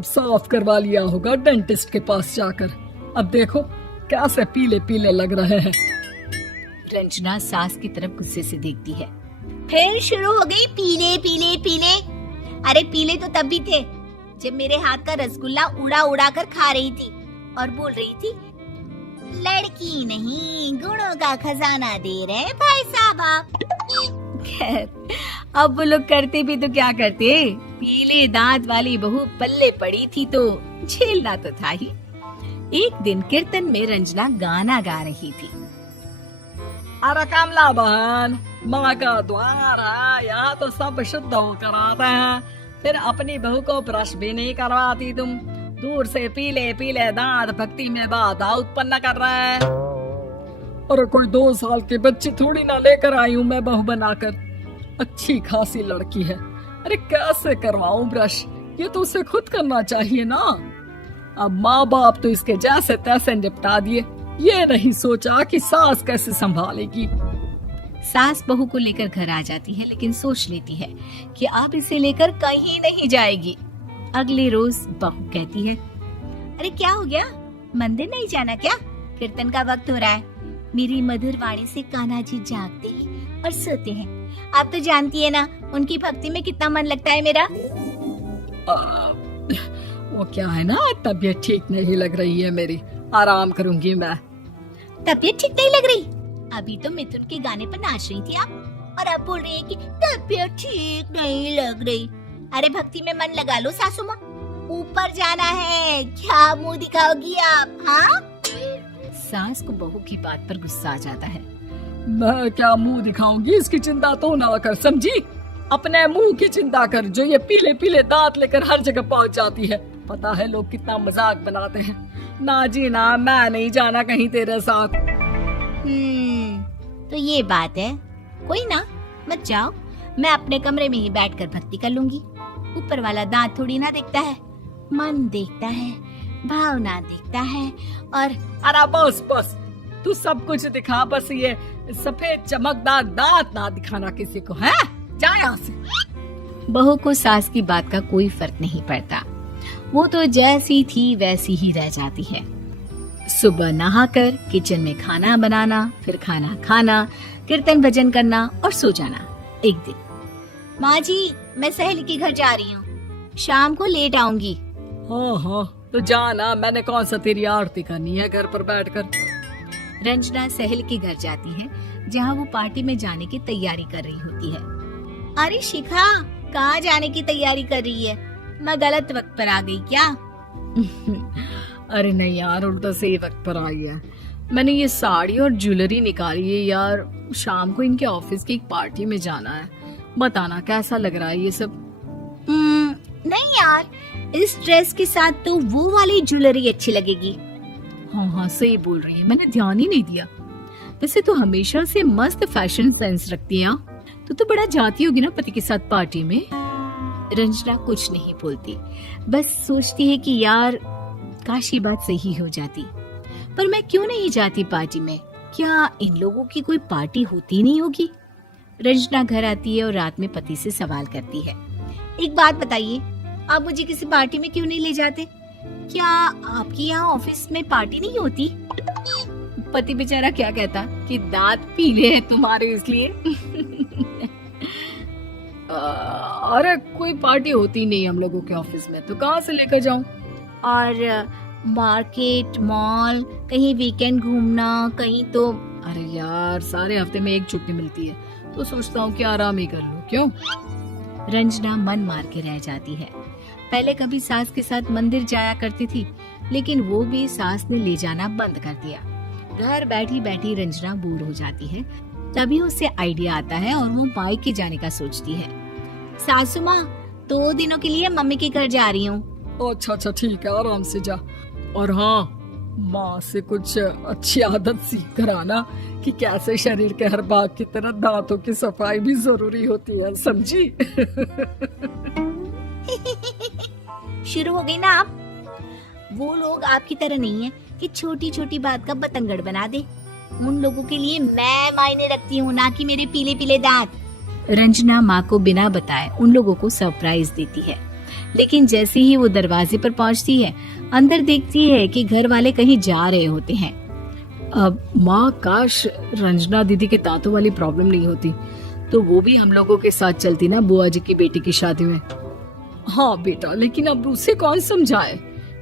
साफ करवा लिया होगा डेंटिस्ट के पास जाकर। अब देखो कैसे पीले पीले लग रहे हैं। रंजना सास की तरफ गुस्से से देखती है। फिर शुरू हो गई पीले पीले पीले। अरे पीले तो तब भी थे जब मेरे हाथ का रसगुल्ला उड़ा उड़ा कर खा रही थी और बोल रही थी, लड़की नहीं गुणों का खजाना दे रहे भाई साहब आप। खैर अब वो लोग करते भी तो क्या करते, पीले दांत वाली बहू पल्ले पड़ी थी तो झेलना तो था ही। एक दिन कीर्तन में रंजना गाना गा रही थी। अरे कमला बहन, माँ का द्वार है, यहाँ तो सब शुद्ध होकर आते हैं, फिर अपनी बहू को ब्रश भी नहीं करवाती तुम। दूर से पीले पीले दांत भक्ति में बाधा उत्पन्न कर रहे हैं। और कोई 2 साल के बच्चे थोड़ी ना लेकर आई हूँ मैं बहू बनाकर। अच्छी खासी लड़की है, अरे कैसे करवाऊं ब्रश, ये तो उसे खुद करना चाहिए ना। अब माँ बाप तो इसके जैसे तैसे निपटा दिए, ये नहीं सोचा कि सास कैसे संभालेगी। सास बहू को लेकर घर आ जाती है, लेकिन सोच लेती है कि अब इसे लेकर कहीं नहीं जाएगी। अगले रोज बहू कहती है, अरे क्या हो गया, मंदिर नहीं जाना क्या? कीर्तन का वक्त हो रहा है। मेरी मधुर वाणी से कान्हा जी जागते हैं और सोते हैं। आप तो जानती है ना उनकी भक्ति में कितना मन लगता है मेरा। वो क्या है ना, तबीयत ठीक नहीं लग रही है मेरी, आराम करूंगी मैं। तबीयत ठीक नहीं लग रही? अभी तो मिथुन के गाने पर नाच रही थी आप, और अब बोल रही है कि तबीयत ठीक नहीं लग रही। अरे भक्ति में मन लगा लो सासू माँ, ऊपर जाना है, क्या मुंह दिखाओगी आप? हाँ? सास को बहू की बात पर गुस्सा आ जाता है। मैं क्या मुंह दिखाऊंगी, इसकी चिंता तो ना कर, समझी? अपने मुंह की चिंता कर, जो ये पीले पीले दांत लेकर हर जगह पहुंच जाती है। पता है लोग कितना मजाक बनाते हैं। ना जी ना, मैं नहीं जाना कहीं तेरे साथ। तो ये बात है, कोई ना, मत जाओ, मैं अपने कमरे में ही बैठकर भक्ति कर लूंगी। ऊपर वाला दांत थोड़ी ना देखता है, मन देखता है, भावना देखता है। और अरे बस बस, तू सब कुछ दिखा, बस ये सफेद चमकदार दांत ना दिखाना किसी को, है? जा यहाँ से। बहू को सास की बात का कोई फर्क नहीं पड़ता, वो तो जैसी थी वैसी ही रह जाती है। सुबह नहाकर किचन में खाना बनाना, फिर खाना खाना, कीर्तन भजन करना और सो जाना। एक दिन, माँ जी मैं सहेली के घर जा रही हूँ, शाम को लेट आऊंगी। हाँ, तो जाना, मैंने कौन सा तेरी आरती करनी है घर पर बैठकर। रंजना सहेली के घर जाती है, जहाँ वो पार्टी में जाने की तैयारी कर रही होती है। अरे शिखा, कहाँ जाने की तैयारी कर रही है? मैं गलत वक्त पर आ गई क्या? अरे नहीं यार, उल्टा सही वक्त पर आई है। मैंने ये साड़ी और ज्वेलरी निकाली है यार, शाम को इनके ऑफिस की एक पार्टी में जाना है। बताना कैसा लग रहा है ये सब? नहीं यार, इस ड्रेस के साथ तो वो वाली ज्वेलरी अच्छी लगेगी। हाँ सही बोल रही है, मैंने ध्यान ही नहीं दिया। वैसे तो हमेशा से मस्त फैशन सेंस रखती है। तो बड़ा जाती होगी ना पति के साथ पार्टी में। रंजना कुछ नहीं बोलती, बस सोचती है कि यार काश ये बात सही हो जाती, पर मैं क्यों नहीं जाती पार्टी में? क्या इन लोगों की कोई पार्टी होती नहीं होगी? रंजना घर आती है और रात में पति से सवाल करती है, एक बात बताइए, आप मुझे किसी पार्टी में क्यों नहीं ले जाते? क्या आपके यहाँ ऑफिस में पार्टी नहीं होती? पति बेचारा क्या कहता कि दांत पीले हैं तुम्हारे इसलिए। अरे कोई पार्टी होती नहीं हम लोगों के ऑफिस में, तो कहाँ से लेकर जाऊं? और मार्केट, मॉल, कहीं वीकेंड घूमना, कहीं तो। अरे यार, सारे हफ्ते में एक छुट्टी मिलती है, तो सोचता हूँ कि आराम ही कर लूं। क्यों? रंजना मन मार के रह जाती है। पहले कभी सास के साथ मंदिर जाया करती थी, लेकिन वो भी सास ने ले जाना बंद कर दिया। घर बैठी बैठी रंजना बोर हो जाती है। तभी उसे आइडिया आता है और वो मायके जाने का सोचती है। सासू माँ, 2 दिनों के लिए मम्मी के घर जा रही हूँ। अच्छा ठीक है, आराम से जा। और हाँ, माँ से कुछ अच्छी आदत सीख कर आना कि कैसे शरीर के हर भाग की तरह दांतों की सफाई भी जरूरी होती है, समझी? शुरू हो गई ना आप? वो लोग आपकी तरह नहीं है कि छोटी छोटी बात का बतंगड़ बना दे। उन लोगों के लिए मैं मायने रखती हूँ, ना कि मेरे पीले पीले दांत। रंजना माँ को बिना बताए उन लोगों को सरप्राइज देती है। लेकिन जैसे ही वो दरवाजे पर पहुंचती है, अंदर देखती है कि घर वाले कहीं जा रहे होते हैं। अब माँ, काश रंजना दीदी के दांतों वाली प्रॉब्लम नहीं होती तो वो भी हम लोगों के साथ चलती ना बुआ जी की बेटी की शादी में। हाँ बेटा, लेकिन अब उसे कौन समझाए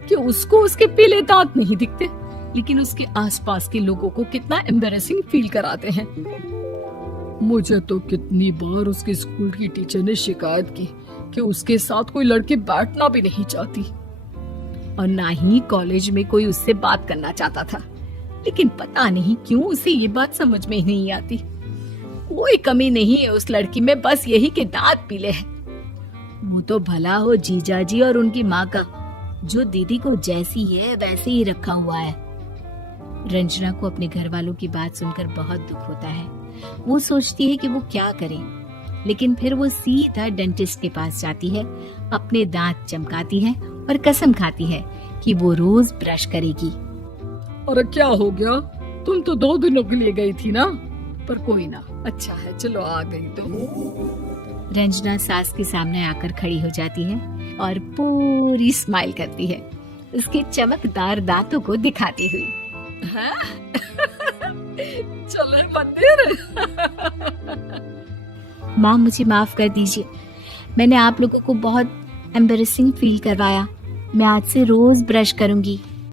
कि उसको उसके पीले दांत नहीं दिखते, लेकिन उसके आसपास के लोगों को कितना एम्बैरेसिंग फील कराते हैं। मुझे तो कितनी बार उसके स्कूल की टीचर ने शिकायत की कि उसके साथ कोई लड़की बैठना भी नहीं चाहती, और ना ही कॉलेज में कोई उससे बात करना चाहता था। लेकिन पता नहीं क्यों उसे ये बात समझ में ही नहीं आती। कोई कमी नहीं है उस लड़की में, बस यही कि दांत पीले हैं। वो तो भला हो जीजा जी और उनकी माँ का, जो दीदी को जैसी है वैसे ही रखा हुआ है। रंजना को अपने घर वालों की बात सुनकर बहुत दुख होता है। वो सोचती है कि वो क्या करे, लेकिन फिर वो सीधा डेंटिस्ट के पास जाती है, अपने दांत चमकाती है और कसम खाती है कि वो रोज ब्रश करेगी। अरे क्या हो गया, तुम तो 2 दिनों के लिए गई थी ना, पर कोई ना, अच्छा है चलो आ गई तो। रंजना सास के सामने आकर खड़ी हो जाती है और पूरी स्माइल करती है, उसके चमकदार दांतों को दिखाती हुई। चले मंदिर। माँ, मुझे माफ कर दीजिए, मैंने आप लोगों को बहुत एम्बैरेसिंग फील करवाया। मैं आज से रोज ब्रश करूंगी।